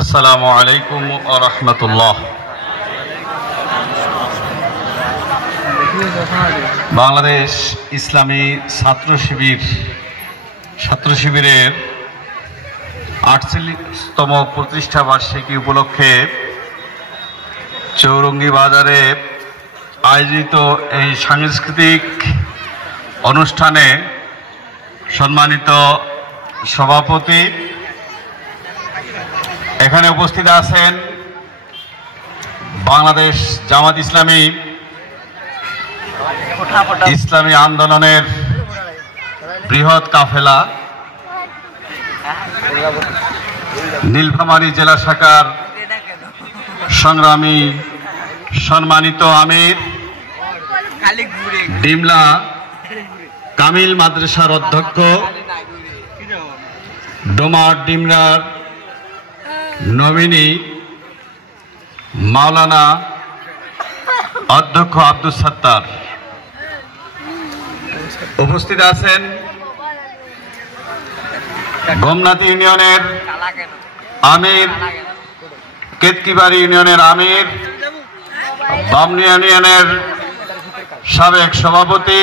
আসসালামু আলাইকুম ওয়া রাহমাতুল্লাহ। বাংলাদেশ ইসলামী ছাত্র শিবিরের 48তম প্রতিষ্ঠা বার্ষিকী উপলক্ষে চৌরঙ্গী বাজারে আয়োজিত এই সাংস্কৃতিক অনুষ্ঠানে সম্মানিত সভাপতি, এখানে উপস্থিত আছেন বাংলাদেশ জামাত ইসলামী আন্দোলনের বৃহৎ কাফেলা নীলফামারী জেলা শাখার সংগ্রামী সম্মানিত আমির, ডিমলা কামিল মাদ্রাসার অধ্যক্ষ, ডোমার ডিমলার নমিনি মাওলানা অধ্যক্ষ আব্দুল সত্তার, উপস্থিত আছেন গোমনাথ ইউনিয়নের আমির, কেতকিবাড়ি ইউনিয়নের আমির, বামনি ইউনিয়নের সাবেক সভাপতি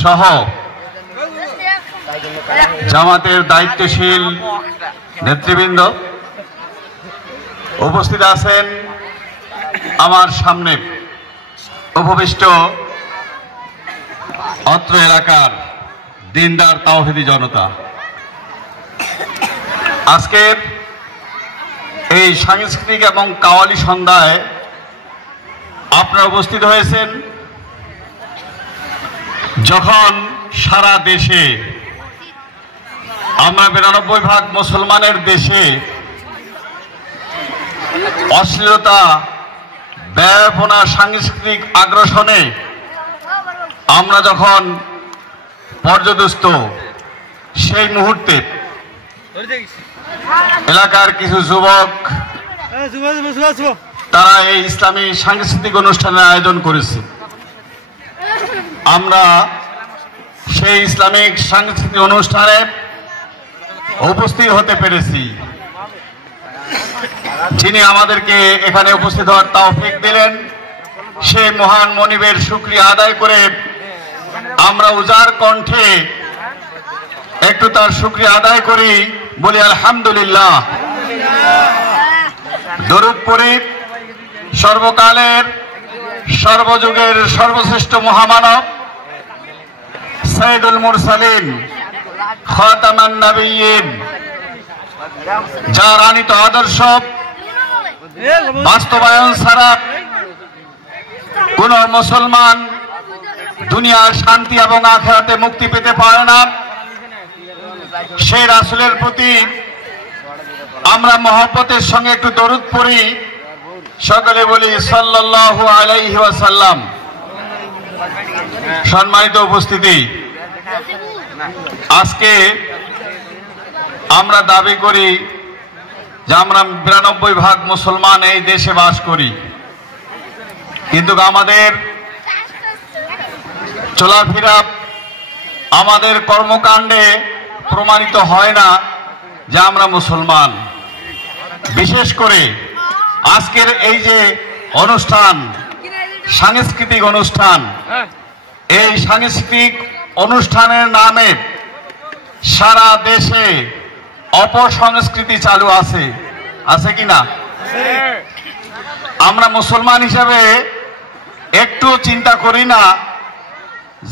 সহ জামাতের দায়িত্বশীল নেতৃবৃন্দ, উপস্থিত আছেন আমার সামনে উপবিষ্ট অত্র এলাকার দিনদার তাওহীদি জনতা। আজকের এই সাংস্কৃতিক এবং কাওয়ালি সন্ধ্যায় আপনারা উপস্থিত হয়েছেন যখন সারা দেশে, আমরা 92% মুসলমানের দেশে অশ্লীলতা, ব্যয়পনা, সাংস্কৃতিক আগ্রাসনে আমরা যখন পর্যদস্ত, সেই মুহূর্তে এলাকার কিছু যুবক তারা এই ইসলামী সাংস্কৃতিক অনুষ্ঠানের আয়োজন করেছে। আমরা সেই ইসলামিক সাংস্কৃতিক অনুষ্ঠানে উপস্থিত হতে পেরেছি। যিনি আমাদেরকে এখানে উপস্থিত হওয়ার তৌফিক দিলেন, সেই মহান মনিবের শুকরিয়া আদায় করে আমরা উজাড় কণ্ঠে একটু তার শুকরিয়া আদায় করি, বলি আলহামদুলিল্লাহ। দরুদ পড়ি সর্বকালের সর্বযুগের সর্বশ্রেষ্ঠ মহামানব সাইয়্যিদুল মুরসালিন খাতামান নবিয়্যিন, যার আনিত আদর্শ বাস্তবায়ন ছাড়া কোন মুসলমান দুনিয়ার শান্তি এবং আখিরাতে মুক্তি পেতে পারে না। সেই রাসূলের প্রতি আমরা মহব্বতের সঙ্গে একটু দরুদ পড়ি, সকলে বলি সাল্লাল্লাহু আলাইহি ওয়াসাল্লাম। সম্মানিত উপস্থিতি, আজকে আমরা দাবি করি যে আমরা 92% মুসলমান এই দেশে বাস করি, কিন্তু আমাদের চলাফেরা, আমাদের কর্মকাণ্ডে প্রমাণিত হয় না যে আমরা মুসলমান। বিশেষ করে আজকের এই যে অনুষ্ঠান, সাংস্কৃতিক অনুষ্ঠান, এই সাংস্কৃতিক অনুষ্ঠানের নামে সারা দেশে অপসংস্কৃতি চালু আছে, আছে কিনা? আমরা মুসলমান হিসাবে একটু চিন্তা করি না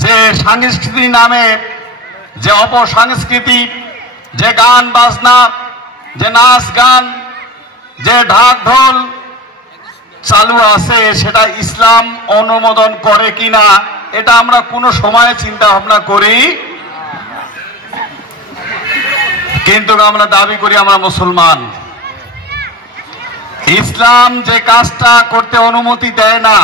যে সাংস্কৃতির নামে যে অপসংস্কৃতি, যে গান বাজনা, যে নাচ গান, যে ঢাক ঢোল চালু আছে, সেটা ইসলাম অনুমোদন করে কিনা এটা আমরা কোনো সময় চিন্তা ভাবনা করি। কিন্তু আমরা দাবি করি আমরা মুসলমান। ইসলাম যে কাজটা করতে অনুমতি দেয় না,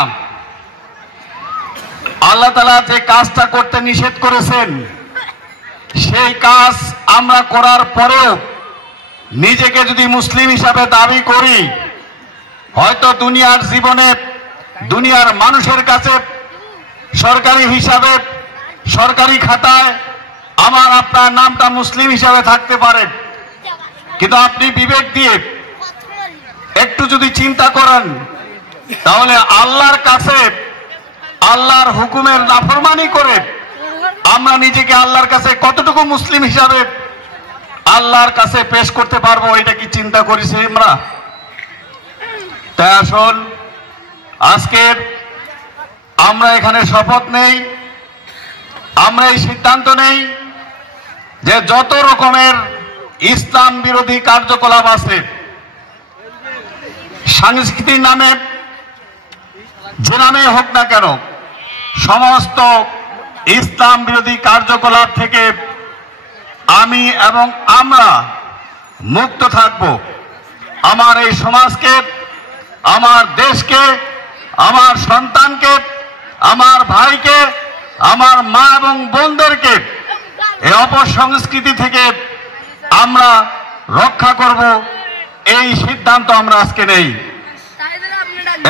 আল্লাহ তাআলা যে কাজটা করতে নিষেধ করেছেন, সেই কাজ আমরা করার পরেও নিজেকে যদি মুসলিম হিসাবে দাবি করি, হয়তো দুনিয়ার জীবনে, দুনিয়ার মানুষের কাছে সরকারি হিসাবে, সরকারি খাতায় আমার আপনার নামটা মুসলিম হিসাবে থাকতে পারে, কিন্তু আপনি বিবেক দিয়ে একটু যদি চিন্তা করেন তাহলে আল্লাহর কাছে আল্লাহর হুকুমের নাফরমানি করে আমরা নিজেকে আল্লাহর কাছে কতটুকু মুসলিম হিসাবে আল্লাহর কাছে পেশ করতে পারবো, এটা কি চিন্তা করেছি আমরা? তাই আসুন আজকের আমরা এখানে শপথ নেই, আমরা এই সিদ্ধান্ত নেই যে যত রকমের ইসলাম বিরোধী কার্যকলাপ আছে, সংস্কৃতির নামে যে নামে হোক না কেন, সমস্ত ইসলাম বিরোধী কার্যকলাপ থেকে আমি এবং আমরা মুক্ত থাকব। আমার এই সমাজকে, আমার দেশকে, আমার সন্তানকে, আমার ভাইকে, আমার মা এবং বোনদেরকে এই অপসংস্কৃতি থেকে আমরা রক্ষা করব, এই সিদ্ধান্ত আমরা আজকে নেই।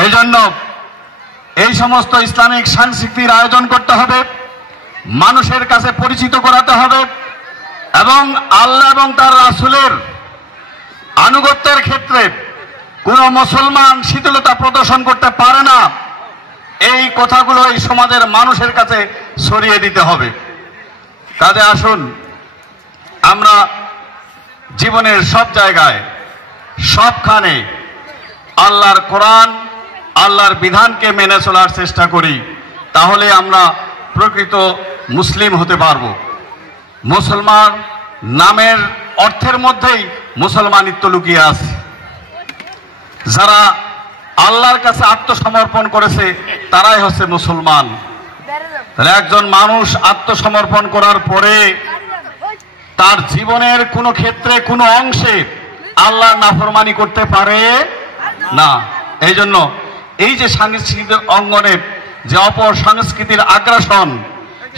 এই জন্য এই সমস্ত ইসলামিক সাংস্কৃতির আয়োজন করতে হবে, মানুষের কাছে পরিচিত করাতে হবে এবং আল্লাহ এবং তার রাসূলের আনুগত্যের ক্ষেত্রে কোন মুসলমান শিথিলতা প্রদর্শন করতে পারে না, এই কথাগুলো এই সমাজের মানুষের কাছে ছড়িয়ে দিতে হবে। কাজে আসুন আমরা জীবনের সব জায়গায় সবখানে আল্লাহর কোরআন, আল্লাহর বিধানকে মেনে চলার চেষ্টা করি, তাহলে আমরা প্রকৃত মুসলিম হতে পারব। মুসলমান নামের অর্থের মধ্যেই মুসলমানিত্ব লুকিয়ে আছে। যারা আল্লাহর কাছে আত্মসমর্পণ করেছে তারাই হচ্ছে মুসলমান। তাহলে একজন মানুষ আত্মসমর্পণ করার পরে তার জীবনের কোনো ক্ষেত্রে কোনো অংশে আল্লাহর নাফরমানি করতে পারে না। এই জন্য এই যে সাংস্কৃতিক অঙ্গনের যে অপসংস্কৃতির আগ্রাসন,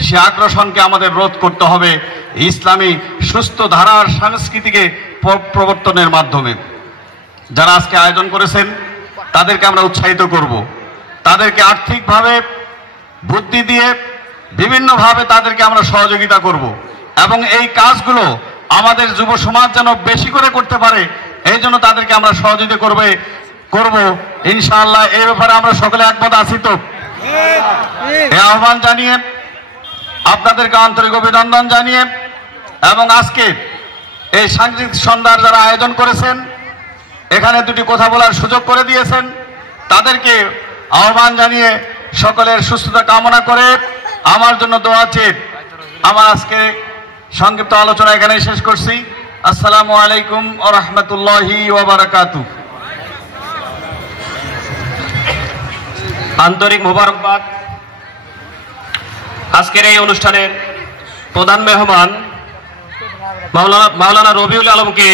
সে আগ্রাসনকে আমাদের রোধ করতে হবে ইসলামী সুস্থ ধারার সংস্কৃতিকে প্রবর্তনের মাধ্যমে। যারা আজকে আয়োজন করেছেন তাদেরকে আমরা উৎসাহিত করব, তাদেরকে আর্থিকভাবে বুদ্ধি দিয়ে বিভিন্নভাবে তাদেরকে আমরা সহযোগিতা করব এবং এই কাজগুলো আমাদের যুব সমাজ যেন বেশি করে করতে পারে, এই জন্য তাদেরকে আমরা সহযোগিতা করব ইনশাআল্লাহ। এই ব্যাপারে আমরা সকলে একমত আছি তো? এই আহ্বান জানিয়ে আপনাদেরকে আন্তরিক অভিনন্দন জানিয়ে এবং আজকে এই সাংস্কৃতিক সন্ধ্যার যারা আয়োজন করেছেন, এখানে দুটি কথা বলার সুযোগ করে দিয়েছেন, তাদেরকে আহ্বান জানিয়ে সকলের সুস্থতা কামনা করে আমার জন্য দোয়া চেয়ে আমার আজকে সংক্ষিপ্ত আলোচনা এখানেই শেষ করছি। আসসালামু আলাইকুম ওয়া রাহমাতুল্লাহি ওয়া বারাকাতুহু। আন্তরিক মোবারকবাদ। আজকের এই অনুষ্ঠানের প্রধান মেহমান মাওলানা রবিউল আলমকে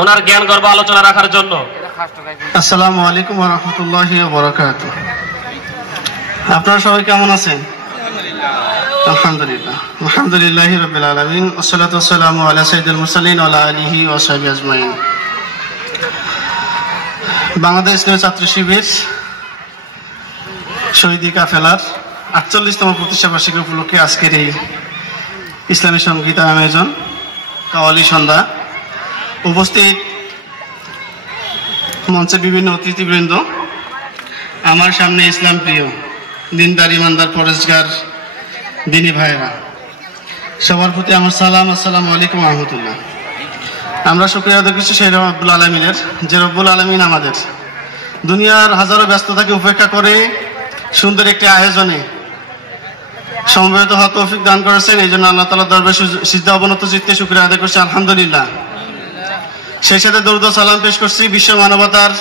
ওনার জ্ঞান গর্ব আলোচনা রাখার জন্য। আসসালামু আলাইকুম ওয়া রাহমাতুল্লাহি ওয়া বারাকাতুহু। আপনারা সবাই কেমন আছেন? আলহামদুলিল্লাহ, আলহামদুলিল্লাহি রাব্বিল আলামিন, ওয়াসসালাতু ওয়াসসালামু আলা সাইয়্যিদিল মুরসালিন ওয়া আলা আলিহি ওয়া সাহবিহি আজমাইন। বাংলাদেশ ইসলামী ছাত্র শিবির শহীদি কাফেলার ৪৮তম প্রতিষ্ঠা বার্ষিকী উপলক্ষে আজকের এই ইসলামী সংগীত আয়োজন কাওয়ালি সন্ধ্যা, উপস্থিত মঞ্চের বিভিন্ন অতিথিবৃন্দ, আমার সামনে ইসলাম প্রিয় দিনদার ইমানদার পরেশগার দিনী ভাইয়েরা, সবার প্রতি আমার সালাম। আসসালামু আলাইকুম ওয়া রাহমাতুল্লাহ। আমরা শুকরিয়া আদায় করছি সেই রব্বুল আলামিনের, যে রব্বুল আলামিন আমাদের দুনিয়ার হাজারো ব্যস্ততাকে উপেক্ষা করে সুন্দর একটি আয়োজনে সমবেত হওয়ার তৌফিক দান করেছেন। এই জন্য আল্লাহ তাআলার দরবারে সিজদা অবনত চিত্তে শুকরিয়া আদায় করছি, আলহামদুলিল্লাহ। সেই সাথে দরুদ ও সালাম পেশ করছি বিশ্ব মানবতার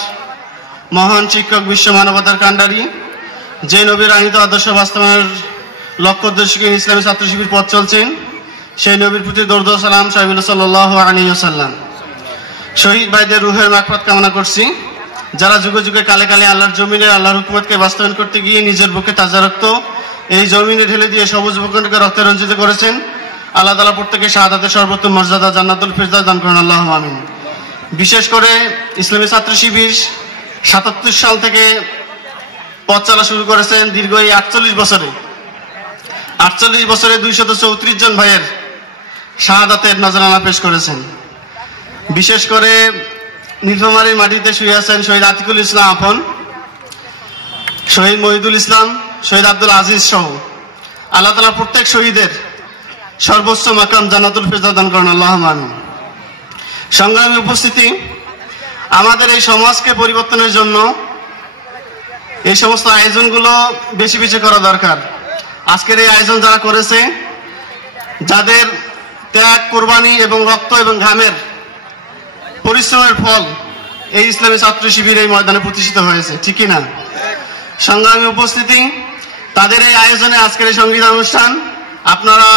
মহান শিক্ষক, বিশ্ব মানবতার কান্ডারি, যে নবীর আনিত আদর্শ বাস্তবায়নের লক্ষ্য উদ্দেশ্যকে ইসলামী ছাত্র শিবির পথ চলছেন, সেই নবীর প্রতি দরুদ ও সালাম সাল্লাল্লাহু আলাইহি ওয়াসাল্লাম। শহীদ ভাইদের রুহের মাগফিরাত কামনা করছি, যারা যুগে যুগে কালে কালে আল্লাহর জমিনে আল্লাহর হুকুমতকে বাস্তবায়ন করতে গিয়ে নিজের বুকে তাজা রক্ত এই জমিনে ঢেলে দিয়ে সবুজ ভূখণ্ডকে রক্তে রঞ্জিত করেছেন। আল্লাহ তাআলা প্রত্যেককে শাহাদাতের সর্বোত্তম মর্যাদা জান্নাতুল ফিরদাউস দান করুন, আল্লাহুম্মা আমিন। বিশেষ করে ইসলামী ছাত্র শিবির ৭৭ সাল থেকে পথ চলা শুরু করেছেন। দীর্ঘ এই ৪৮ বছরে ২৩৪ জন ভাইয়ের শাহাদাতের নজরানা পেশ করেছেন। বিশেষ করে নীলফামারীর মাটিতে শুয়ে আছেন শহীদ আতিকুল ইসলাম আপন, শহীদ মহিদুল ইসলাম, শহীদ আব্দুল আজিজ সহ আল্লাহ তাআলা প্রত্যেক শহীদের সর্বোচ্চ মাকাম জান্নাতুল ফেরদাউস দান করেন, আল্লাহুম্মা আমিন। সংগ্রামী উপস্থিতি, আমাদের এই সমাজকে পরিবর্তনের জন্য এই সমস্ত আয়োজনগুলো বেশি বেশি করা দরকার। আজকের এই আয়োজন যারা করেছে, যাদের ত্যাগ, কোরবানি এবং রক্ত এবং ঘামের পরিশ্রমের ফল এই ইসলামী ছাত্র শিবির এই ময়দানে প্রতিষ্ঠিত হয়েছে, ঠিক কিনা? সংগ্রামী উপস্থিতি, তাদের এই আয়োজনে আজকের এই সংগীত অনুষ্ঠান, আপনারা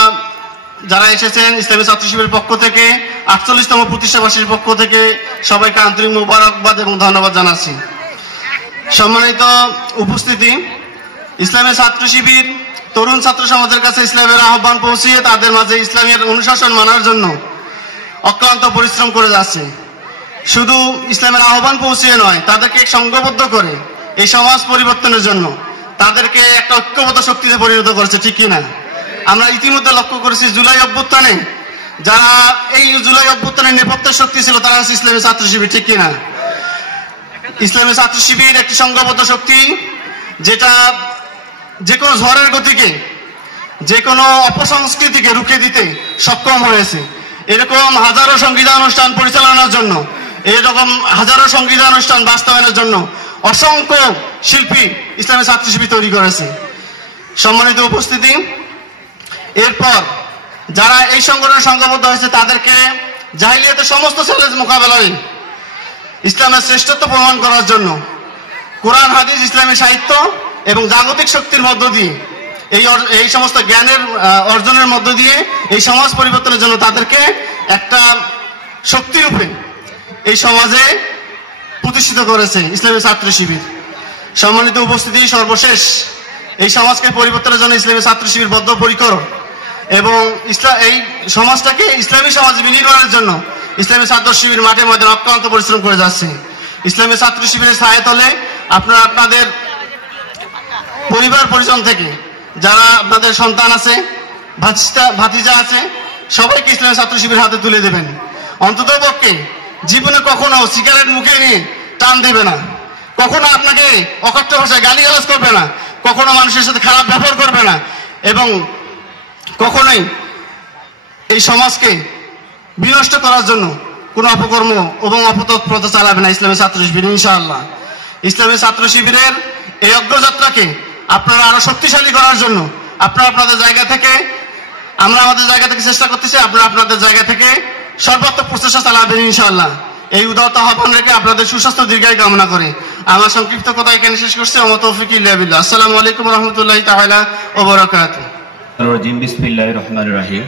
যারা এসেছেন ইসলামী ছাত্র শিবিরের পক্ষ থেকে, 48তম প্রতিষ্ঠাবার্ষিকীর পক্ষ থেকে সবাইকে আন্তরিক মোবারকবাদ এবং ধন্যবাদ জানাচ্ছি। সম্মানিত উপস্থিতি, ইসলামী ছাত্র শিবির তরুণ ছাত্র সমাজের কাছে ইসলামের আহ্বান পৌঁছিয়ে তাদের মাঝে ইসলামের অনুশাসন মানার জন্য অক্লান্ত পরিশ্রম করে যাচ্ছে। শুধু ইসলামের আহ্বান পৌঁছিয়ে নয়, তাদেরকে সংঘবদ্ধ করে এই সমাজ পরিবর্তনের জন্য তাদেরকে একটা ঐক্যবদ্ধ শক্তিতে পরিণত করেছে, ঠিক কিনা? আমরা ইতিমধ্যে লক্ষ্য করেছি জুলাই অভ্যুত্থানে যারা এই জুলাই অভ্যুত্থানের নেপথ্যের শক্তি ছিল তারা হচ্ছে ইসলামী ছাত্র শিবির, ঠিক কিনা? ইসলামী ছাত্র শিবির একটি সংঘবদ্ধ শক্তি যেটা যে কোনো ঝড়ের গতিকে, যে কোনো অপসংস্কৃতিকে রুখে দিতে সক্ষম হয়েছে। এরকম হাজারো সংগীত অনুষ্ঠান পরিচালনার জন্য, এরকম হাজারো সংগীত অনুষ্ঠান বাস্তবায়নের জন্য অসংখ্য শিল্পী ইসলামী ছাত্র শিবির তৈরি করেছে। সম্মানিত উপস্থিতি, এরপর যারা এই সংগঠনের সংঘবদ্ধ হয়েছে তাদেরকে জাহিলিয়াতের সমস্ত চ্যালেঞ্জ মোকাবেলায় ইসলামের শ্রেষ্ঠত্ব প্রমাণ করার জন্য কোরআন, হাদিস, ইসলামী সাহিত্য এবং জাগতিক শক্তির মধ্য দিয়ে এই সমস্ত জ্ঞানের অর্জনের মধ্য দিয়ে এই সমাজ পরিবর্তনের জন্য তাদেরকে একটা শক্তিরূপে এই সমাজে প্রতিষ্ঠিত করেছে ইসলামী ছাত্র শিবির। সম্মানিত উপস্থিতি, সর্বশেষ এই সমাজকে পরিবর্তনের জন্য ইসলামী ছাত্র শিবির বদ্ধপরিকর এবং এই সমাজটাকে ইসলামী সমাজে বিনির্মাণের জন্য ইসলামী ছাত্র শিবির মাঠে ময়দানে অক্লান্ত পরিশ্রম করে যাচ্ছে। ইসলামী ছাত্র শিবিরের ছায়াতলে আপনারা আপনাদের পরিবার পরিজন থেকে যারা আপনাদের সন্তান আছে, ভাতিজা আছে, সবাইকে ইসলামী ছাত্র শিবির হাতে তুলে দেবেন। অন্তত পক্ষে জীবনে কখনো সিগারেট মুখে নিয়ে টান দেবে না, কখনো আপনাকে অকথ্য ভাষায় গালিগালাজ করবে না, কখনো মানুষের সাথে খারাপ ব্যবহার করবে না এবং কখনোই এই সমাজকে বিনষ্ট করার জন্য কোনো অপকর্ম এবং অপতৎপরতা চালাবে না ইসলামী ছাত্র শিবির, ইনশাআল্লাহ। ইসলামী ছাত্র শিবিরের এই অগ্রযাত্রাকে আপনারা আরো শক্তিশালী করার জন্য আপনারা আপনাদের জায়গা থেকে, আমরা আমাদের জায়গা থেকে চেষ্টা করতেছি, আপনারা আপনাদের জায়গা থেকে সর্বাত্মক প্রচেষ্টা চালাবেন ইনশাআল্লাহ। এই উদারত আহ্বান রেখে আপনাদের সুস্বাস্থ্য দীর্ঘায়ু কামনা করে আমার সংক্ষিপ্ত কথা এখানে শেষ করছি। ওয়া তৌফিক ইল্লা বিল্লাহ। আসসালামু আলাইকুম ওয়া রাহমাতুল্লাহি তাআলা ওয়া বারাকাতুহু। বিসমিল্লাহির রহমানির রহিম।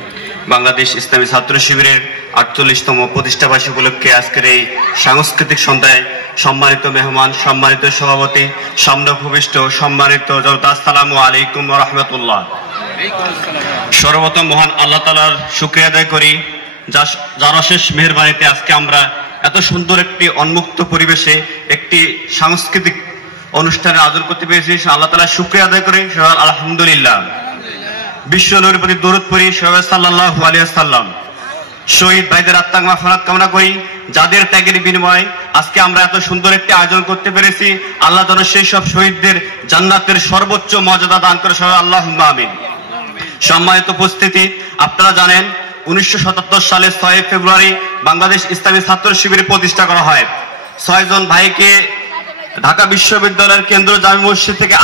বাংলাদেশ ইসলামী ছাত্র শিবিরের 48তম প্রতিষ্ঠাবার্ষিকী উপলক্ষে আজকের এই সাংস্কৃতিক সন্ধ্যায় সম্মানিত মেহমান, সম্মানিত সভাপতি, সামনে উপবিষ্ট সম্মানিত জনতা, আসসালামু আলাইকুম ওয়া রাহমাতুল্লাহ। সর্বপ্রথম মহান আল্লাহ তাআলার শুকরিয়া আদায় করি যার অশেষ মেহেরবানিতে আজকে আমরা এত সুন্দর একটি উন্মুক্ত পরিবেশে একটি সাংস্কৃতিক অনুষ্ঠানের আয়োজন করতে পেরেছি। আল্লাহ তাআলার শুকরিয়া আদায় করি, আলহামদুলিল্লাহ। বিশ্ব নবীর প্রতি দরুদ পড়ি, সাল্লাল্লাহু আলাইহি ওয়াসাল্লাম। শহীদ ভাইদের আত্মার মাগফিরাত কামনা করি, যাদের ত্যাগের বিনিময়ে আজকে আমরা এত সুন্দর একটি আয়োজন করতে পেরেছি। আল্লাহ যেন সেই সব শহীদদের জান্নাতের সর্বোচ্চ মর্যাদা দান করে, আল্লাহুম্মা আমিন। সম্মানিত উপস্থিতি, আপনারা জানেন 1977 সালে 6 ফেব্রুয়ারি বাংলাদেশ ইসলামী ছাত্র শিবির প্রতিষ্ঠা করা হয়। 6 জন ভাইকে ঢাকা বিশ্ববিদ্যালয়ের কেন্দ্র জামি মসজিদ থেকে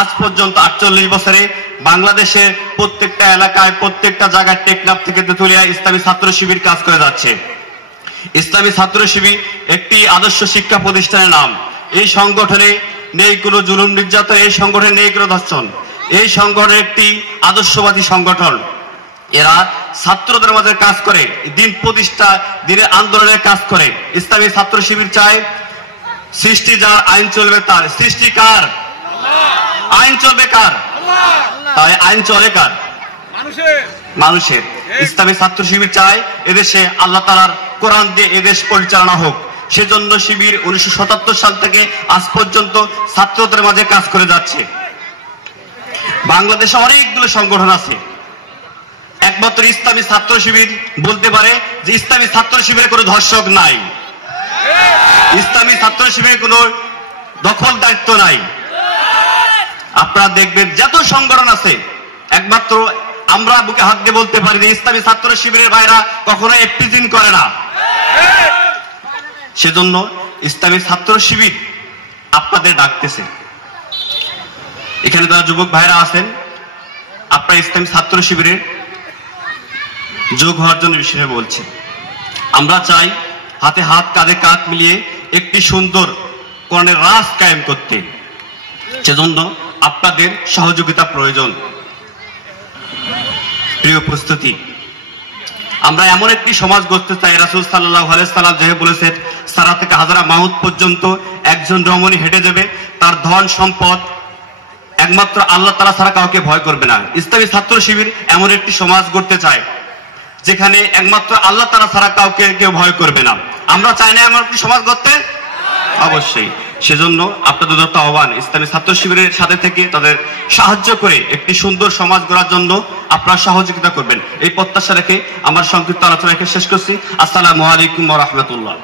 আজ পর্যন্ত 48 বছরে বাংলাদেশের প্রত্যেকটা এলাকায়, প্রত্যেকটা জায়গায়, টেকনাফ থেকে তেতুলিয়া ইসলামী ছাত্র শিবির কাজ করে যাচ্ছে। ইসলামী ছাত্র শিবির একটি আদর্শ শিক্ষা প্রতিষ্ঠানের নাম। এই সংগঠনে নেই কোনো জুলুম নির্যাতন, এই সংগঠনে নেই কোনো ধর্ষণ। এই সংগঠন একটি আদর্শবাদী সংগঠন। এরা ছাত্রদের মাঝে কাজ করে, দিন প্রতিষ্ঠা, দিনের আন্দোলনের কাজ করে। ইসলামী ছাত্র শিবির চায় সৃষ্টি যার, আইন চলবে তার। সৃষ্টি কার? আইন চলবে কার? তাই আইন চলে কার? মানুষের। ইসলামী ছাত্র শিবির চায় এদেশে আল্লাহ তাআলার কোরআন দিয়ে এদেশ পরিচালনা হোক। সেজন্য শিবির 1977 সাল থেকে আজ পর্যন্ত ছাত্রদের মাঝে কাজ করে যাচ্ছে। বাংলাদেশে অনেকগুলো সংগঠন আছে, এক একমাত্র ইসলামী ছাত্র শিবির বলতে পারে যে ইসলামী ছাত্র শিবিরে কোনো ধর্ষক নাই, ইসলামী ছাত্র শিবিরে কোনো দখল দায়িত্ব নাই। আপনারা দেখবেন যত সংগঠন আছে একমাত্র আমরা বুকে হাত দিয়ে বলতে পারি যে ইসলামী ছাত্র শিবিরের ভাইরা কখনো এফটিজিং করে না। সেজন্য ইসলামী ছাত্র শিবির আপনাদের ডাকতেছে। এখানে যারা যুবক ভাইরা আছেন আপনারা ইসলামী ছাত্র শিবিরে যোগ হওয়ার জন্য বিষয়ে বলছি। আমরা চাই হাতে হাত কাঁধে কাঁধ মিলিয়ে একটি সুন্দর কোরআনের রাজ কায়েম করতে, সেজন্য আপনাদের সহযোগিতা প্রয়োজন। প্রিয় প্রস্তুতি, আমরা এমন একটি সমাজ গড়তে চাই, রাসূল সাল্লাল্লাহু আলাইহি সাল্লাম যেভাবে বলেছেন সারা থেকে হাজারা মাউত পর্যন্ত একজন রমণী হেঁটে যাবে, তার ধন সম্পদ একমাত্র আল্লাহ তাআলা ছাড়া কাউকে ভয় করবে না। ইসলামী ছাত্র শিবির এমন একটি সমাজ গড়তে চায় যেখানে একমাত্র আল্লাহ তাআলা ছাড়া কাউকে কেউ ভয় করবে না। আমরা চাই না এমন একটি সমাজ গড়তে? অবশ্যই। সেজন্য আপনাদের যত আহ্বান, ইসলামী ছাত্র শিবিরের সাথে থেকে তাদের সাহায্য করে একটি সুন্দর সমাজ গড়ার জন্য আপনারা সহযোগিতা করবেন, এই প্রত্যাশা রেখে আমার সংক্ষিপ্ত আলোচনা শেষ করছি। আসসালামু আলাইকুম ওয়া রাহমাতুল্লাহ।